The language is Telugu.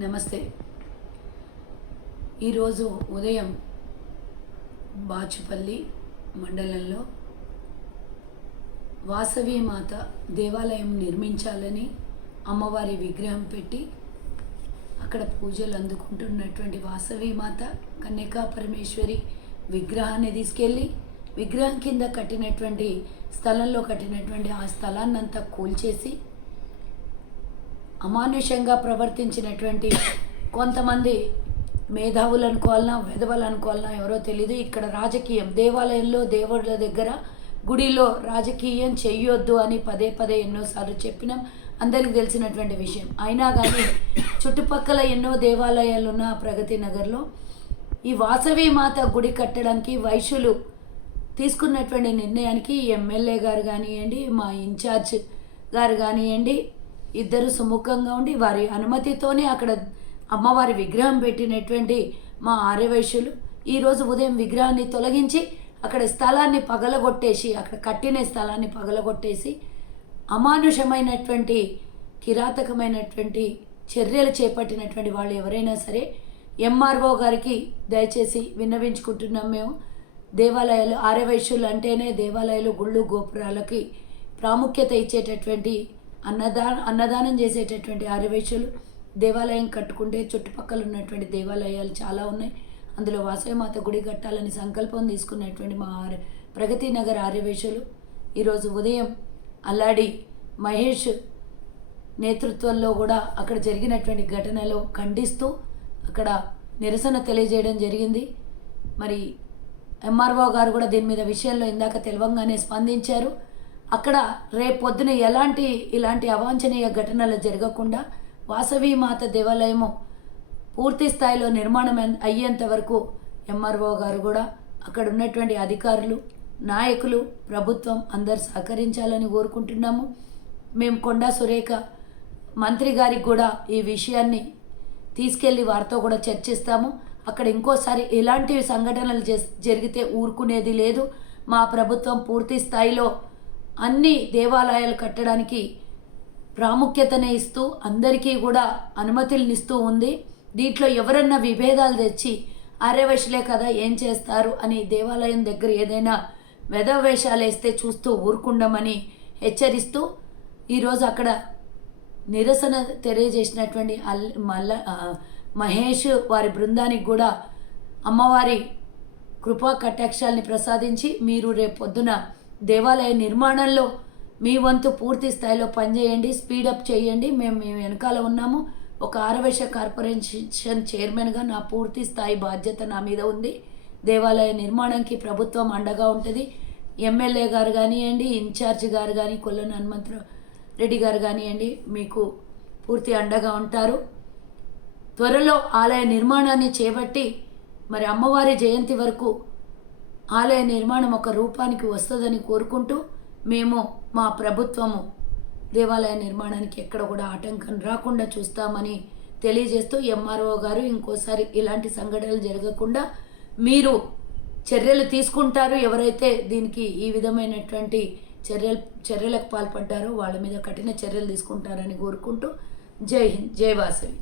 నమస్తే. ఈరోజు ఉదయం బాచుపల్లి మండలంలో వాసవి మాత దేవాలయం నిర్మించాలని అమ్మవారి విగ్రహం పెట్టి అక్కడ పూజలు అందుకుంటున్నటువంటి వాసవి మాత కన్యకా పరమేశ్వరి విగ్రహాన్ని తీసుకెళ్ళి విగ్రహం కింద కట్టినటువంటి స్థలంలో కట్టినటువంటి ఆ స్థలాన్నంతా కూల్చేసి అమానుషంగా ప్రవర్తించినటువంటి కొంతమంది మేధావులు అనుకోవాలన్నా వెధవలు అనుకోవాలన్నా ఎవరో తెలీదు. ఇక్కడ రాజకీయం దేవాలయంలో దేవుళ్ళ దగ్గర గుడిలో రాజకీయం చెయ్యొద్దు అని పదే పదే ఎన్నోసార్లు చెప్పినాం, అందరికీ తెలిసినటువంటి విషయం. అయినా కానీ చుట్టుపక్కల ఎన్నో దేవాలయాలు ఉన్న ప్రగతి నగర్లో ఈ వాసవి మాత గుడి కట్టడానికి వైశ్యులు తీసుకున్నటువంటి నిర్ణయానికి ఎమ్మెల్యే గారు కానివ్వండి, మా ఇన్ఛార్జ్ గారు కానివ్వండి, ఇద్దరు సుముఖంగా ఉండి వారి అనుమతితోనే అక్కడ అమ్మవారి విగ్రహం పెట్టినటువంటి మా ఆర్యవైశ్యులు ఈరోజు ఉదయం విగ్రహాన్ని తొలగించి అక్కడ స్థలాన్ని పగలగొట్టేసి అక్కడ కట్టిన స్థలాన్ని పగలగొట్టేసి అమానుషమైనటువంటి కిరాతకమైనటువంటి చర్యలు చేపట్టినటువంటి వాళ్ళు ఎవరైనా సరే ఎంఆర్ఓ గారికి దయచేసి విన్నవించుకుంటున్నాం. మేము దేవాలయాలు ఆర్యవైశ్యులు అంటేనే దేవాలయాలు గుళ్ళు గోపురాలకి ప్రాముఖ్యత ఇచ్చేటటువంటి అన్నదానం చేసేటటువంటి ఆర్యవైశ్యులు దేవాలయం కట్టుకుంటే చుట్టుపక్కల ఉన్నటువంటి దేవాలయాలు చాలా ఉన్నాయి. అందులో వాసవిమాత గుడి కట్టాలని సంకల్పం తీసుకున్నటువంటి మా ప్రగతి నగర్ ఆర్యవైశ్యులు ఈరోజు ఉదయం అల్లాడి మహేష్ నేతృత్వంలో కూడా అక్కడ జరిగినటువంటి ఘటనలో ఖండిస్తూ అక్కడ నిరసన తెలియజేయడం జరిగింది. మరి ఎంఆర్ఓ గారు కూడా దీని మీద విషయంలో ఇందాక తెలవంగానే స్పందించారు. అక్కడ రేపొద్దున ఇలాంటి అవాంఛనీయ ఘటనలు జరగకుండా వాసవి మాత దేవాలయము పూర్తి స్థాయిలో నిర్మాణం అయ్యేంత వరకు ఎంఆర్ఓ గారు కూడా అక్కడ ఉన్నటువంటి అధికారులు, నాయకులు, ప్రభుత్వం అందరు సహకరించాలని కోరుకుంటున్నాము. మేము కొండా సురేఖ మంత్రి గారికి కూడా ఈ విషయాన్ని తీసుకెళ్ళి వారితో కూడా చర్చిస్తాము. అక్కడ ఇంకోసారి ఇలాంటి సంఘటనలు జరిగితే ఊరుకునేది లేదు. మా ప్రభుత్వం పూర్తి స్థాయిలో అన్ని దేవాలయాలు కట్టడానికి ప్రాముఖ్యతనే ఇస్తూ అందరికీ కూడా అనుమతులను ఇస్తూ ఉంది. దీంట్లో ఎవరన్నా విభేదాలు తెచ్చి ఆర్యవైశ్యులే కదా ఏం చేస్తారు అని దేవాలయం దగ్గర ఏదైనా వేషాలు వేస్తే చూస్తూ ఊరుకుండమని హెచ్చరిస్తూ ఈరోజు అక్కడ నిరసన తెలియజేసినటువంటి మహేష్ వారి బృందానికి కూడా అమ్మవారి కృపా కటాక్షాలని ప్రసాదించి మీరు రేపొద్దున దేవాలయ నిర్మాణంలో మీ వంతు పూర్తి స్థాయిలో పనిచేయండి, స్పీడప్ చేయండి. మేము వెనకాల ఉన్నాము. ఒక ఆర్యవైశ్య కార్పొరేషన్ చైర్మన్గా నా పూర్తి స్థాయి బాధ్యత నా మీద ఉంది. దేవాలయ నిర్మాణానికి ప్రభుత్వం అండగా ఉంటుంది. ఎమ్మెల్యే గారు కానివ్వండి, ఇన్ఛార్జ్ గారు కానీ కొల్లను హనుమంతరావు రెడ్డి గారు కానివ్వండి, మీకు పూర్తి అండగా ఉంటారు. త్వరలో ఆలయ నిర్మాణాన్ని చేపట్టి మరి అమ్మవారి జయంతి వరకు ఆలయ నిర్మాణం ఒక రూపానికి వస్తుందని కోరుకుంటూ మేము మా ప్రభుత్వము దేవాలయ నిర్మాణానికి ఎక్కడ కూడా ఆటంకం రాకుండా చూస్తామని తెలియజేస్తూ ఎంఆర్ఓ గారు ఇంకోసారి ఇలాంటి సంఘటనలు జరగకుండా మీరు చర్యలు తీసుకుంటారు. ఎవరైతే దీనికి ఈ విధమైనటువంటి చర్యలకు పాల్పడ్డారో వాళ్ళ మీద కఠిన చర్యలు తీసుకుంటారని కోరుకుంటూ జై హింద్, జై వాసవి.